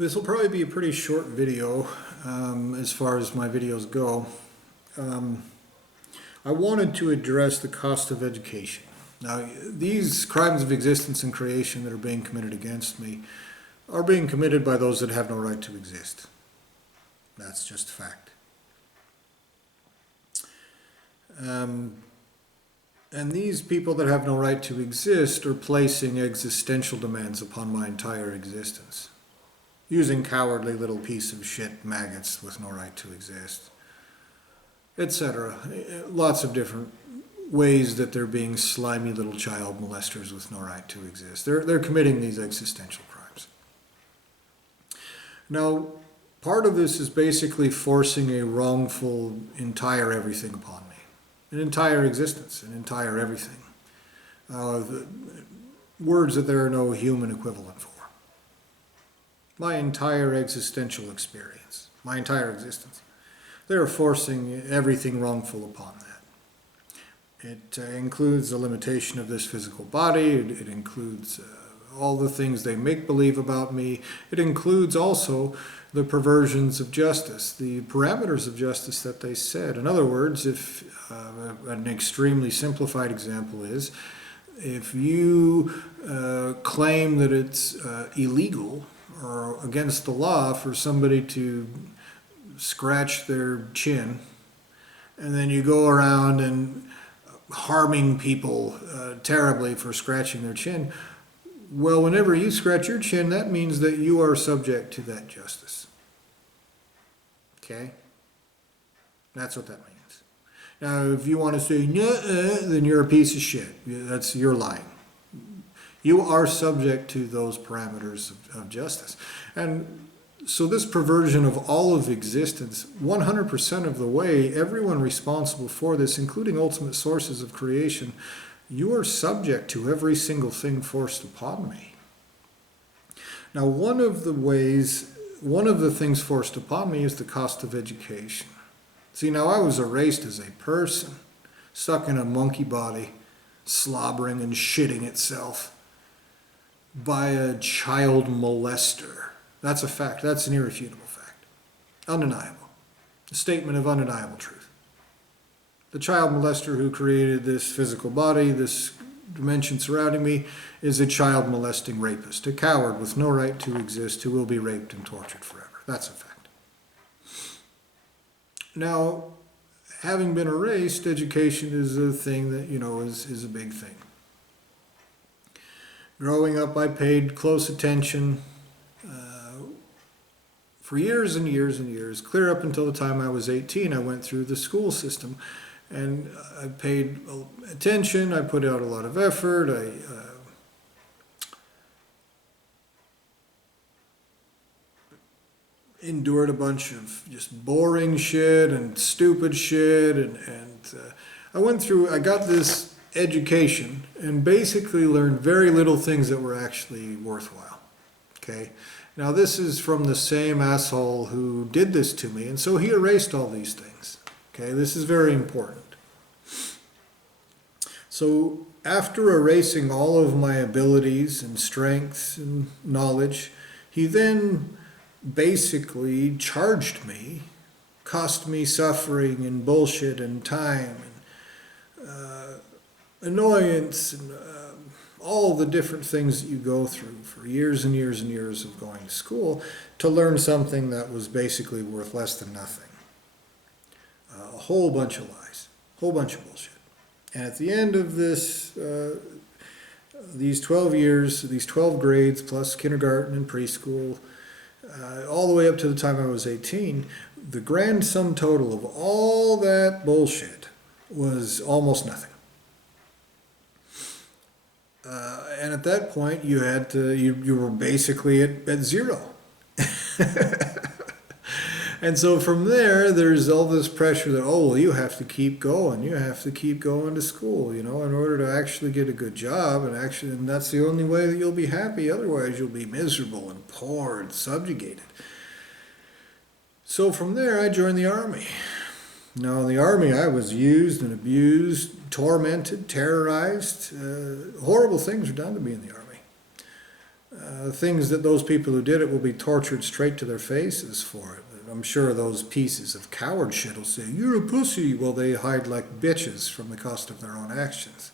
This will probably be a pretty short video as far as my videos go. I wanted to address the cost of education. Now, these crimes of existence and creation that are being committed against me are being committed by those that have no right to exist. That's just a fact. And these people that have no right to exist are placing existential demands upon my entire existence, using cowardly little piece of shit maggots with no right to exist, etc. Lots of different ways that they're being slimy little child molesters with no right to exist. They're committing these existential crimes. Now, part of this is basically forcing a wrongful entire everything upon me. An entire existence, an entire everything. Words that there are no human equivalent for. My entire existential experience, my entire existence. They're forcing everything wrongful upon that. It includes the limitation of this physical body. It includes all the things they make believe about me. It includes also the perversions of justice, the parameters of justice that they set. In other words, if an extremely simplified example is, if you claim that it's illegal or against the law for somebody to scratch their chin, and then you go around and harming people terribly for scratching their chin, well, whenever you scratch your chin, that means that you are subject to that justice. Okay? That's what that means. Now, if you want to say, nuh-uh, then you're a piece of shit. You're lying. You are subject to those parameters of justice. And so this perversion of all of existence, 100% of the way, everyone responsible for this, including ultimate sources of creation, you are subject to every single thing forced upon me. Now, one of the things forced upon me is the cost of education. See, now I was erased as a person, stuck in a monkey body, slobbering and shitting itself by a child molester. That's a fact. That's an irrefutable fact. Undeniable. A statement of undeniable truth. The child molester who created this physical body, this dimension surrounding me, is a child molesting rapist, a coward with no right to exist who will be raped and tortured forever. That's a fact. Now, having been erased, education is a thing that, is a big thing. Growing up, I paid close attention for years and years and years. Clear up until the time I was 18, I went through the school system. And I paid attention, I put out a lot of effort, I endured a bunch of just boring shit and stupid shit, and I got this education and basically learned very little things that were actually worthwhile, okay? Now this is from the same asshole who did this to me, and so he erased all these things. Okay, this is very important. So after erasing all of my abilities and strengths and knowledge, he then basically charged me, cost me suffering and bullshit and time and annoyance and all the different things that you go through for years and years and years of going to school to learn something that was basically worth less than nothing. A whole bunch of lies, a whole bunch of bullshit. And at the end of this, these 12 years, these 12 grades plus kindergarten and preschool, all the way up to the time I was 18, the grand sum total of all that bullshit was almost nothing. And at that point, you were basically at zero. And so from there, there's all this pressure that, oh, well, you have to keep going. You have to keep going to school, in order to actually get a good job. And that's the only way that you'll be happy. Otherwise, you'll be miserable and poor and subjugated. So from there, I joined the Army. Now, in the Army, I was used and abused, tormented, terrorized. Horrible things were done to me in the Army. things that those people who did it will be tortured straight to their faces for it. I'm sure those pieces of coward shit will say, "You're a pussy." Well, they hide like bitches from the cost of their own actions.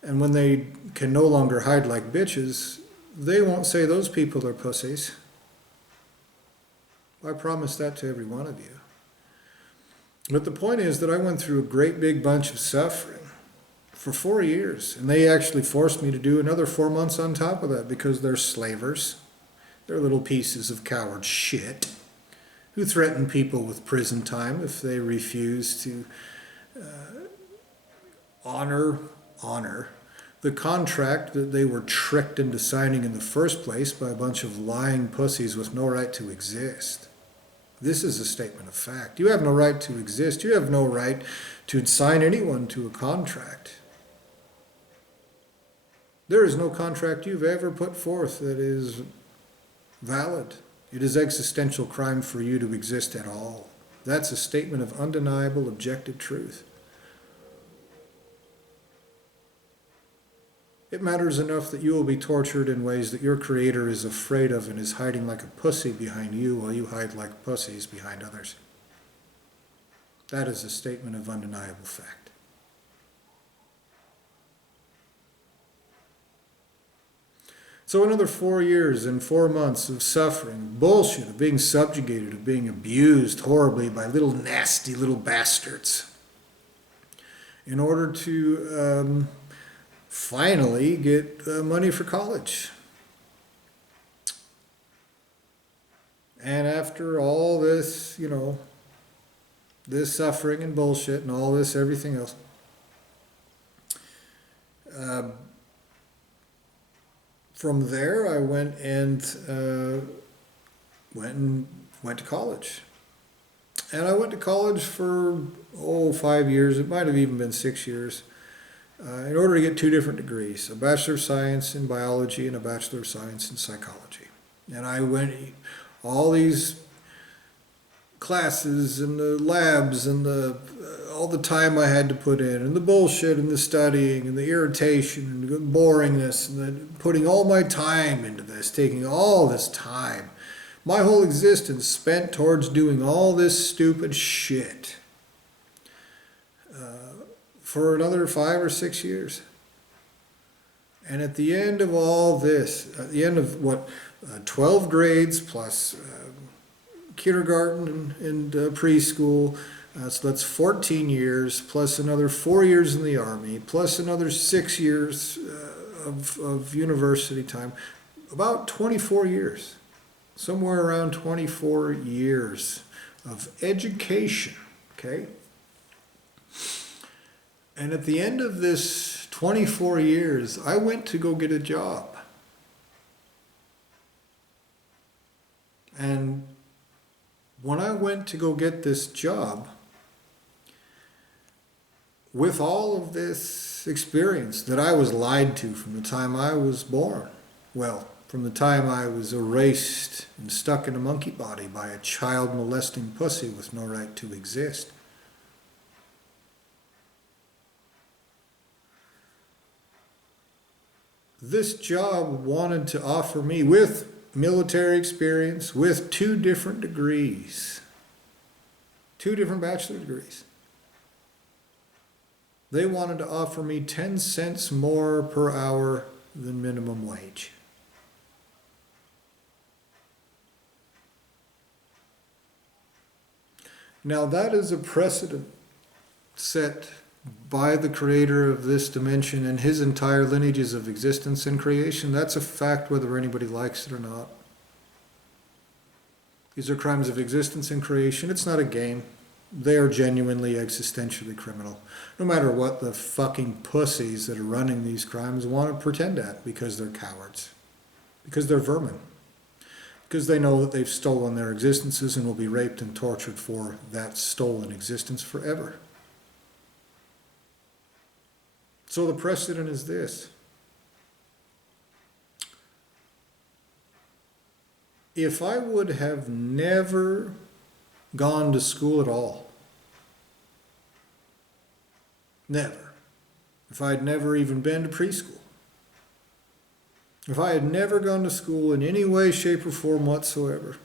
And when they can no longer hide like bitches, they won't say those people are pussies. I promise that to every one of you. But the point is that I went through a great big bunch of suffering for 4 years. And they actually forced me to do another 4 months on top of that because they're slavers. They're little pieces of coward shit who threaten people with prison time if they refuse to honor the contract that they were tricked into signing in the first place by a bunch of lying pussies with no right to exist. This is a statement of fact. You have no right to exist. You have no right to sign anyone to a contract. There is no contract you've ever put forth that is valid. It is existential crime for you to exist at all. That's a statement of undeniable, objective truth. It matters enough that you will be tortured in ways that your creator is afraid of and is hiding like a pussy behind you while you hide like pussies behind others. That is a statement of undeniable fact. So another 4 years and 4 months of suffering, bullshit, of being subjugated, of being abused horribly by little nasty little bastards in order to finally get money for college. And after all this, this suffering and bullshit and all this, everything else, from there I went to college. And I went to college for, 5 years. It might have even been 6 years. In order to get 2 different degrees, a Bachelor of Science in Biology and a Bachelor of Science in Psychology. And I went all these classes and the labs and all the time I had to put in and the bullshit and the studying and the irritation and the boringness and the putting all my time into this, taking all this time. My whole existence spent towards doing all this stupid shit. For another 5 or 6 years. And at the end of all this, at the end of 12 grades plus kindergarten and preschool, so that's 14 years, plus another 4 years in the Army, plus another 6 years of university time, about 24 years, somewhere around 24 years of education, okay? And at the end of this 24 years, I went to go get a job. And when I went to go get this job, with all of this experience that I was lied to from the time I was born, from the time I was erased and stuck in a monkey body by a child molesting pussy with no right to exist, this job wanted to offer me, with military experience, with 2 different degrees, 2 different bachelor degrees. They wanted to offer me 10 cents more per hour than minimum wage. Now that is a precedent set by the creator of this dimension and his entire lineages of existence and creation. That's a fact whether anybody likes it or not. These are crimes of existence and creation. It's not a game. They are genuinely existentially criminal. No matter what the fucking pussies that are running these crimes want to pretend at, because they're cowards. Because they're vermin. Because they know that they've stolen their existences and will be raped and tortured for that stolen existence forever. So the precedent is this. If I would have never gone to school at all, never, if I'd never even been to preschool, If I had never gone to school in any way, shape, or form whatsoever,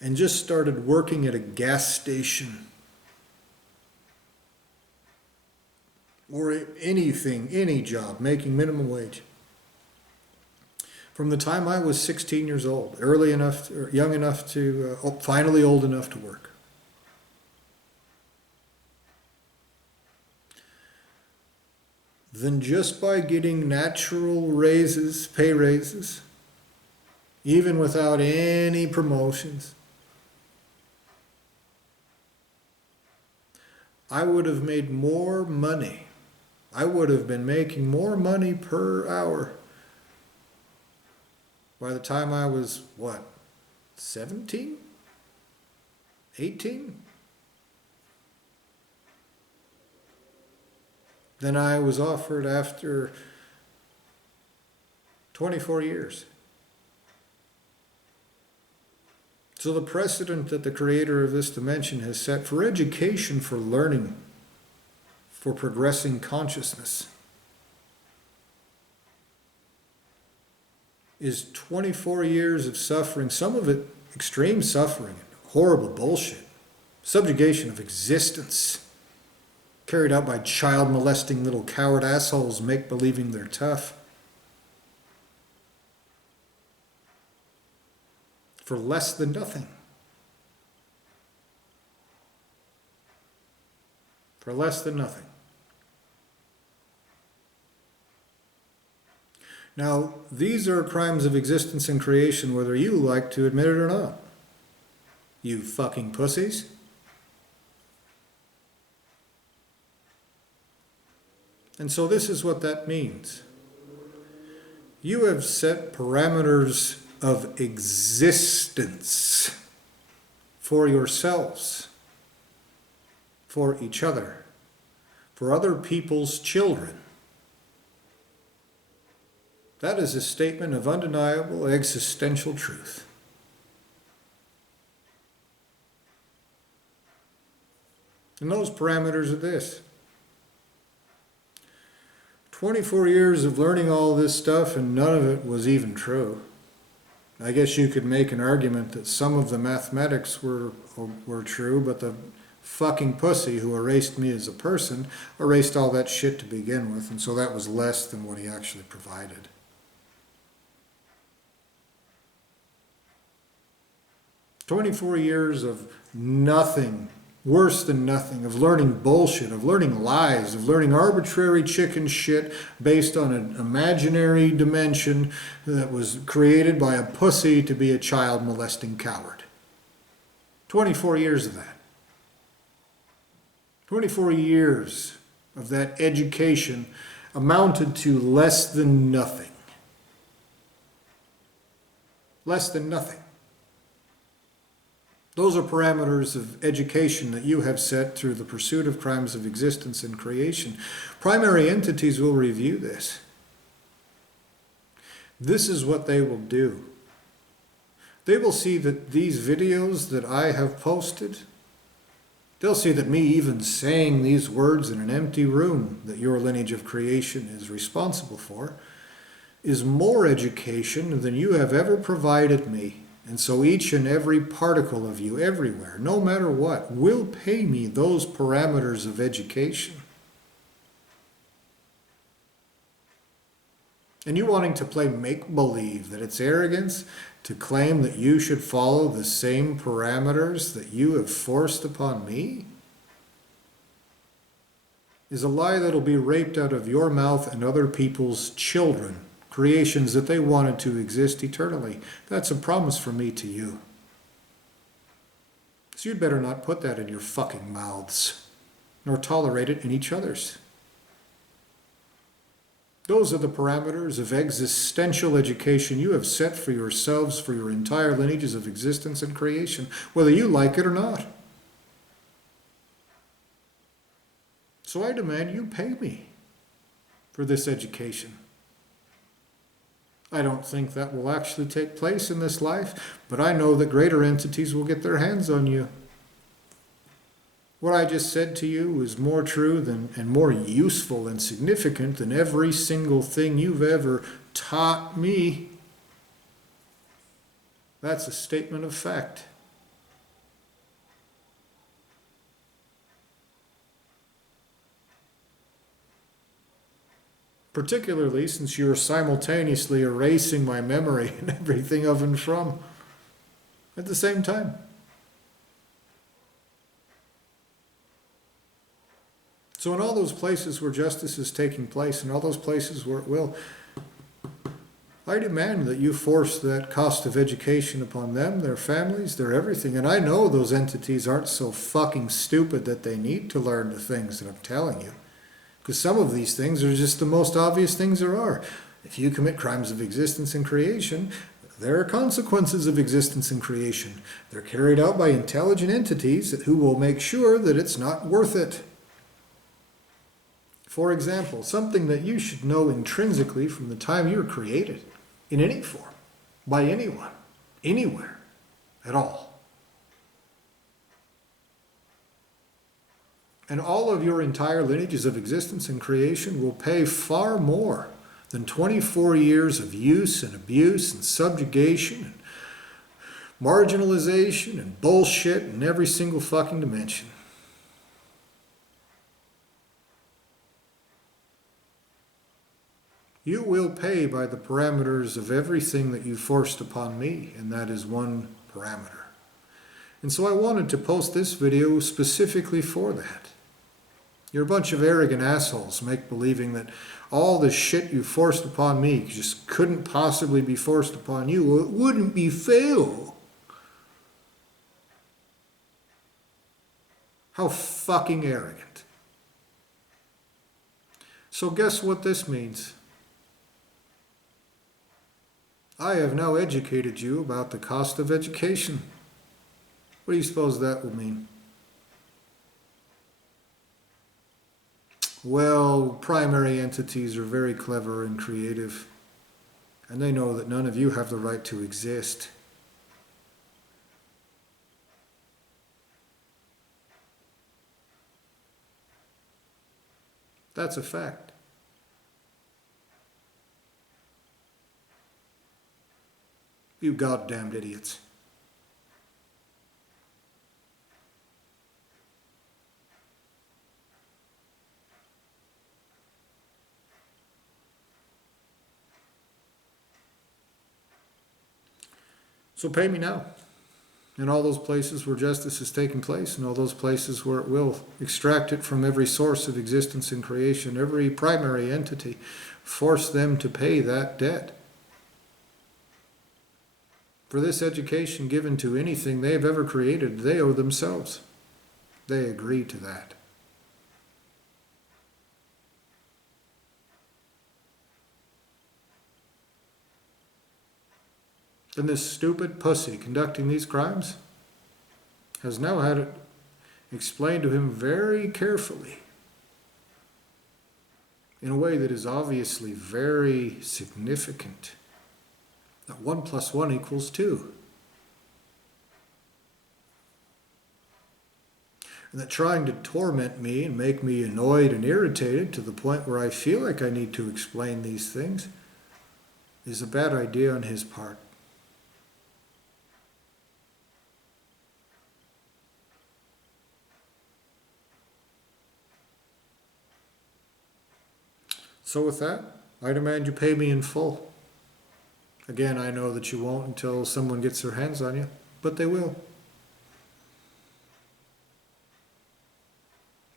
and just started working at a gas station or anything, any job, making minimum wage, from the time I was 16 years old, early enough, or young enough to, finally old enough to work, then just by getting natural raises, pay raises, even without any promotions, I would have made more money. I would have been making more money per hour by the time I was, 17? 18? Than I was offered after 24 years. So the precedent that the creator of this dimension has set for education, for learning, for progressing consciousness, is 24 years of suffering, some of it extreme suffering, horrible bullshit, subjugation of existence, carried out by child molesting little coward assholes make-believing they're tough. For less than nothing. For less than nothing. Now, these are crimes of existence and creation, whether you like to admit it or not. You fucking pussies. And so this is what that means. You have set parameters of existence for yourselves, for each other, for other people's children. That is a statement of undeniable existential truth. And those parameters are this. 24 years of learning all this stuff and none of it was even true. I guess you could make an argument that some of the mathematics were true, but the fucking pussy who erased me as a person erased all that shit to begin with, and so that was less than what he actually provided. "24 years of nothing, worse than nothing, of learning bullshit, of learning lies, of learning arbitrary chicken shit based on an imaginary dimension that was created by a pussy to be a child molesting coward. 24 years of that. 24 years of that education amounted to less than nothing. Less than nothing. Those are parameters of education that you have set through the pursuit of crimes of existence and creation. Primary entities will review this. This is what they will do. They will see that these videos that I have posted, they'll see that me even saying these words in an empty room that your lineage of creation is responsible for is more education than you have ever provided me. And so each and every particle of you everywhere, no matter what, will pay me those parameters of education. And you wanting to play make-believe that it's arrogance to claim that you should follow the same parameters that you have forced upon me is a lie that'll be raped out of your mouth and other people's children. Creations that they wanted to exist eternally. That's a promise from me to you. So you'd better not put that in your fucking mouths, nor tolerate it in each other's. Those are the parameters of existential education you have set for yourselves for your entire lineages of existence and creation, whether you like it or not. So I demand you pay me for this education. I don't think that will actually take place in this life, but I know that greater entities will get their hands on you. What I just said to you is more true than, and more useful and significant than every single thing you've ever taught me. That's a statement of fact. Particularly since you're simultaneously erasing my memory and everything of and from at the same time. So in all those places where justice is taking place, in all those places where it will, I demand that you force that cost of education upon them, their families, their everything. And I know those entities aren't so fucking stupid that they need to learn the things that I'm telling you. Because some of these things are just the most obvious things there are. If you commit crimes of existence and creation, there are consequences of existence and creation. They're carried out by intelligent entities who will make sure that it's not worth it. For example, something that you should know intrinsically from the time you were created, in any form, by anyone, anywhere, at all. And all of your entire lineages of existence and creation will pay far more than 24 years of use and abuse and subjugation and marginalization and bullshit in every single fucking dimension. You will pay by the parameters of everything that you forced upon me, and that is one parameter. And so I wanted to post this video specifically for that. You're a bunch of arrogant assholes believing that all the shit you forced upon me just couldn't possibly be forced upon you. Well, it wouldn't be fair. How fucking arrogant. So guess what this means? I have now educated you about the cost of education. What do you suppose that will mean? Well, primary entities are very clever and creative, and they know that none of you have the right to exist. That's a fact. You goddamned idiots. So pay me now. In all those places where justice is taking place, in all those places where it will extract it from every source of existence and creation, every primary entity, force them to pay that debt. For this education given to anything they've ever created, they owe themselves. They agree to that. And this stupid pussy conducting these crimes has now had it explained to him very carefully, in a way that is obviously very significant, that 1 + 1 = 2. And that trying to torment me and make me annoyed and irritated to the point where I feel like I need to explain these things is a bad idea on his part. So with that, I demand you pay me in full. Again, I know that you won't until someone gets their hands on you, but they will.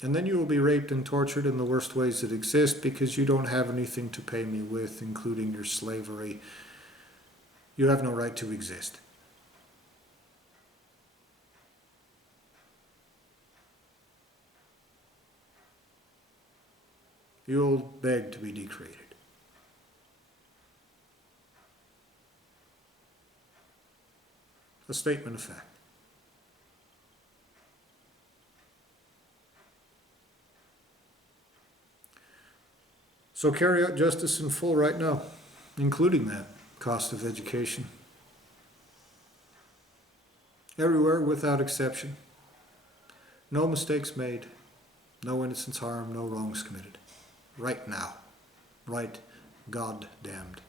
And then you will be raped and tortured in the worst ways that exist because you don't have anything to pay me with, including your slavery. You have no right to exist. You'll beg to be decreated. A statement of fact. So carry out justice in full right now, including that cost of education. Everywhere without exception. No mistakes made, no innocents harmed, no wrongs committed. Right now. Right goddamned